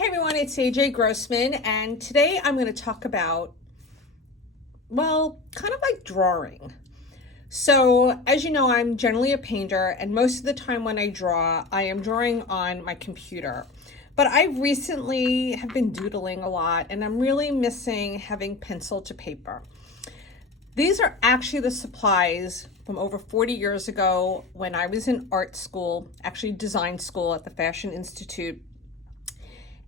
Hey everyone, it's AJ Grossman, and today I'm going to talk about, well, kind of like drawing. So, as you know, I'm generally a painter, and most of the time when I draw, I am drawing on my computer. But I recently have been doodling a lot, and I'm really missing having pencil to paper. These are actually the supplies from over 40 years ago when I was in art school, actually design school at the Fashion Institute.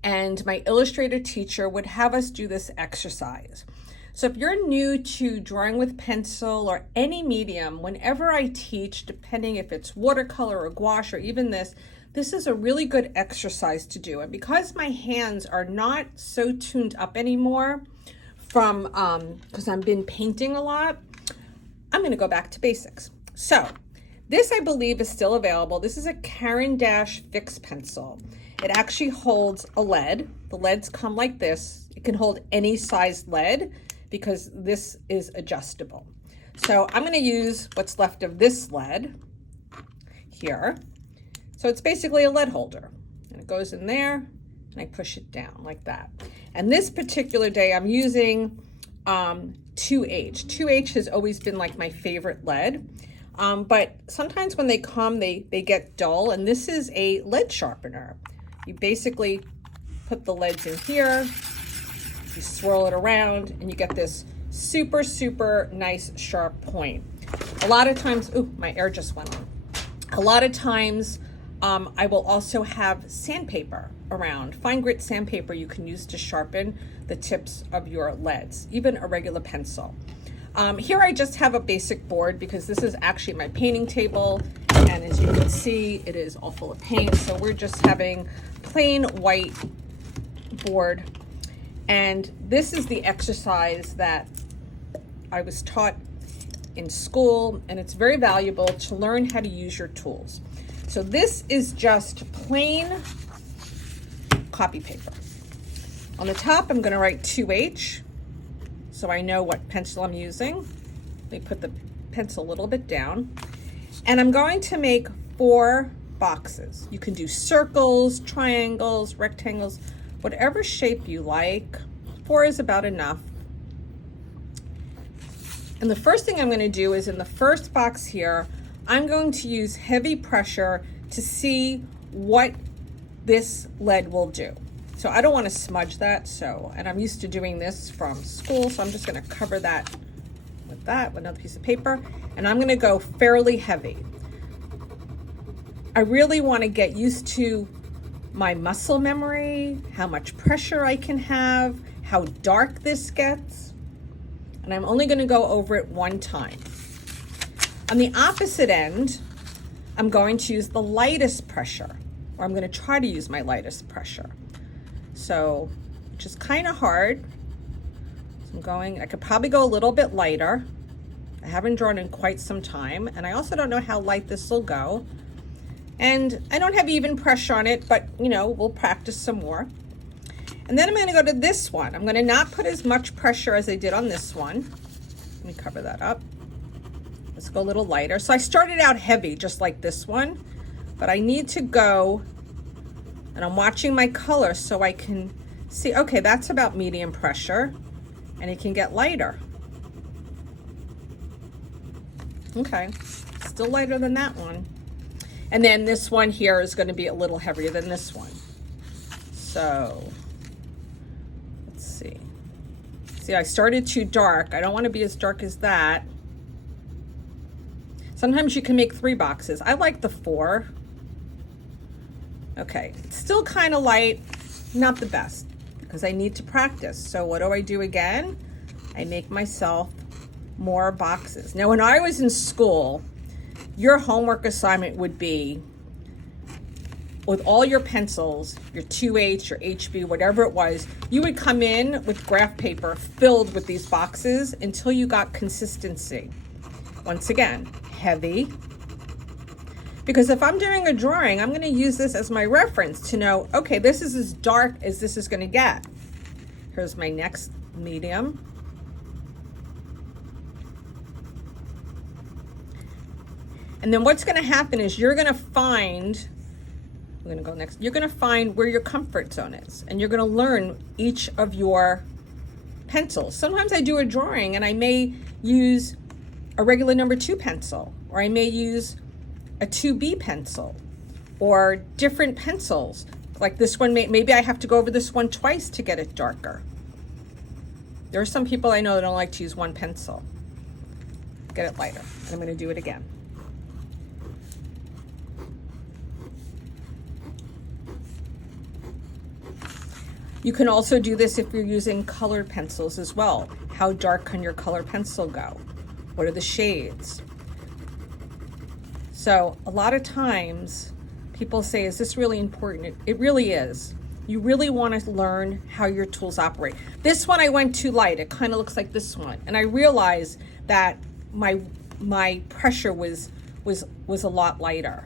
And my illustrator teacher would have us do this exercise. So if you're new to drawing with pencil or any medium, whenever I teach, depending if it's watercolor or gouache or even this is a really good exercise to do. And because my hands are not so tuned up anymore from, because I've been painting a lot, I'm gonna go back to basics. So this I believe is still available. This is a Caran d'Ache Fix pencil. It actually holds a lead. The leads come like this. It can hold any size lead because this is adjustable. So I'm going to use what's left of this lead here. So it's basically a lead holder. And it goes in there and I push it down like that. And this particular day I'm using 2H. 2H has always been like my favorite lead. But sometimes when they come, they get dull. And this is a lead sharpener. You basically put the leads in here, you swirl it around, and you get this super, super nice sharp point. A lot of times, ooh, my air just went on. A lot of times, I will also have sandpaper around. Fine grit sandpaper you can use to sharpen the tips of your leads, even a regular pencil. Here I just have a basic board because this is actually my painting table. And as you can see, it is all full of paint. So we're just having plain white board. And this is the exercise that I was taught in school, and it's very valuable to learn how to use your tools. So this is just plain copy paper. On the top, I'm going to write 2H, so I know what pencil I'm using. Let me put the pencil a little bit down. And I'm going to make 4 boxes. You can do circles, triangles, rectangles, whatever shape you like. 4 is about enough. And the first thing I'm going to do is in the first box here, I'm going to use heavy pressure to see what this lead will do. So I don't want to smudge that, and I'm used to doing this from school, so I'm just going to cover that with another piece of paper, and I'm going to go fairly heavy. I really want to get used to my muscle memory, how much pressure I can have, how dark this gets, and I'm only going to go over it 1 time. On the opposite end, I'm going to use the lightest pressure, or I'm going to try to use my lightest pressure. So, which is kind of hard. So I could probably go a little bit lighter. I haven't drawn in quite some time, and I also don't know how light this will go. And I don't have even pressure on it, but we'll practice some more. And then I'm going to go to this one. I'm going to not put as much pressure as I did on this one. Let me cover that up. Let's go a little lighter. So I started out heavy, just like this one, but I need to go, and I'm watching my color so I can see, okay, that's about medium pressure, and it can get lighter. Okay, still lighter than that one. And then this one here is going to be a little heavier than this one. So let's see. See, I started too dark. I don't want to be as dark as that. Sometimes you can make 3 boxes. I like the 4. Okay, it's still kind of light, not the best, because I need to practice. So what do I do again? I make myself more boxes. Now, when I was in school, your homework assignment would be, with all your pencils, your 2H, your HB, whatever it was, you would come in with graph paper filled with these boxes until you got consistency. Once again, heavy. Because if I'm doing a drawing, I'm going to use this as my reference to know, okay, this is as dark as this is going to get. Here's my next medium. And then what's going to happen is you're going to find We're gonna go next. You're gonna find where your comfort zone is, and you're gonna learn each of your pencils. Sometimes I do a drawing and I may use a regular number 2 pencil, or I may use a 2B pencil, or different pencils. Like this one, maybe I have to go over this one twice to get it darker. There are some people I know that don't like to use one pencil. Get it lighter. And I'm gonna do it again. You can also do this if you're using colored pencils as well. How dark can your colored pencil go? What are the shades? So a lot of times people say, is this really important? It really is. You really want to learn how your tools operate. This one I went too light. It kind of looks like this one. And I realized that my pressure was a lot lighter.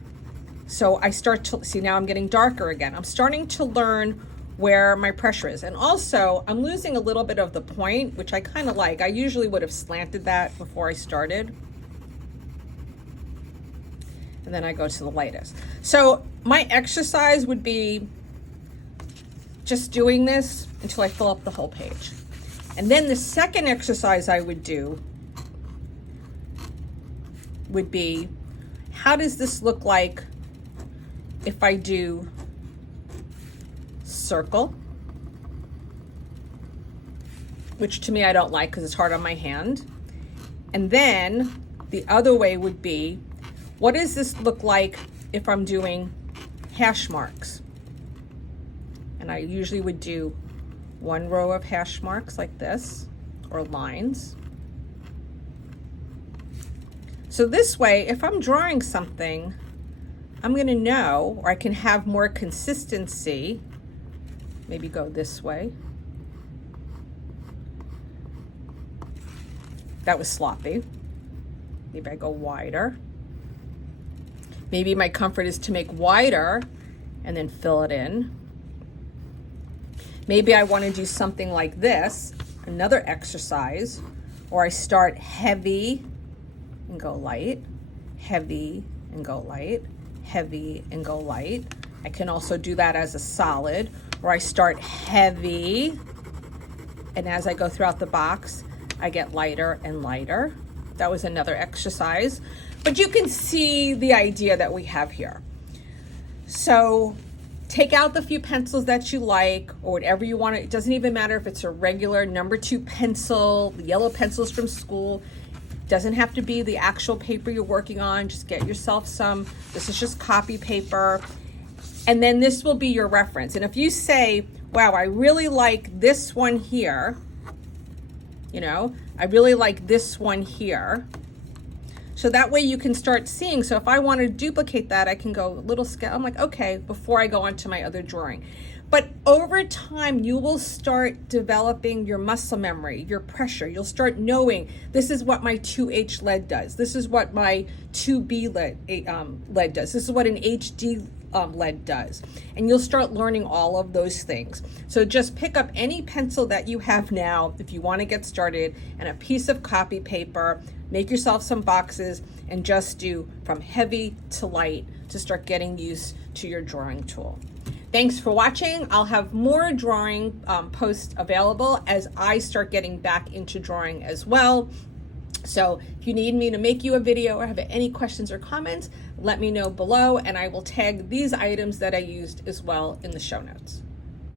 So I start to see, now I'm getting darker again. I'm starting to learn where my pressure is. And also I'm losing a little bit of the point, which I kind of like. I usually would have slanted that before I started. And then I go to the lightest. So my exercise would be just doing this until I fill up the whole page. And then the second exercise I would do would be, how does this look like if I do circle, which to me I don't like because it's hard on my hand. And then the other way would be, what does this look like if I'm doing hash marks? And I usually would do 1 row of hash marks like this, or lines. So this way, if I'm drawing something, I'm going to know, or I can have more consistency. Maybe go this way. That was sloppy. Maybe I go wider. Maybe my comfort is to make wider and then fill it in. Maybe I want to do something like this, another exercise, or I start heavy and go light, heavy and go light, heavy and go light. I can also do that as a solid, where I start heavy, and as I go throughout the box, I get lighter and lighter. That was another exercise, but you can see the idea that we have here. So take out the few pencils that you like, or whatever you want. It doesn't even matter if it's a regular number 2 pencil, the yellow pencils from school. Doesn't have to be the actual paper you're working on. Just get yourself some. This is just copy paper. And then this will be your reference. And if you say, wow, I really like this one here, you know, I really like this one here. So that way you can start seeing. So if I want to duplicate that, I can go a little scale. I'm like, okay, before I go on to my other drawing. But over time, you will start developing your muscle memory, your pressure. You'll start knowing, this is what my 2H lead does. This is what my 2B lead does. This is what an HD lead does. And you'll start learning all of those things. So just pick up any pencil that you have now if you want to get started, and a piece of copy paper. Make yourself some boxes and just do from heavy to light to start getting used to your drawing tool. Thanks for watching. I'll have more drawing posts available as I start getting back into drawing as well. So if you need me to make you a video or have any questions or comments, let me know below, and I will tag these items that I used as well in the show notes.